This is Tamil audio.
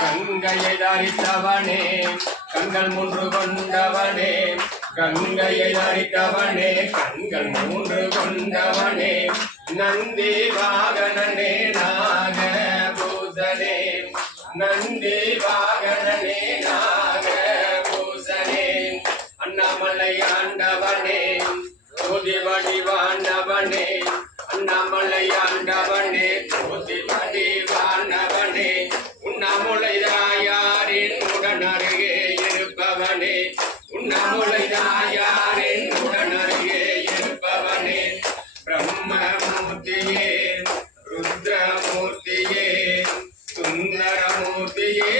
கங்கையை தரித்தவனே கண்கள் மூன்று கொண்டவனே கங்கையை தரித்தவனே கண்கள் மூன்று கொண்டவனே. நந்தி வாகனனே நாக பூசனே நந்தி வாகனனே நாக பூசனே அண்ணாமலை ஆண்டவனே ஜோதி வடிவாண்டவனே அண்ணாமலை ஆண்டவனே. நம்முடைய தாயாரே உடனருகே இருப்பவனே. பிரம்மமூர்த்தியே ருத்ரமூர்த்தியே சுந்தரமூர்த்தியே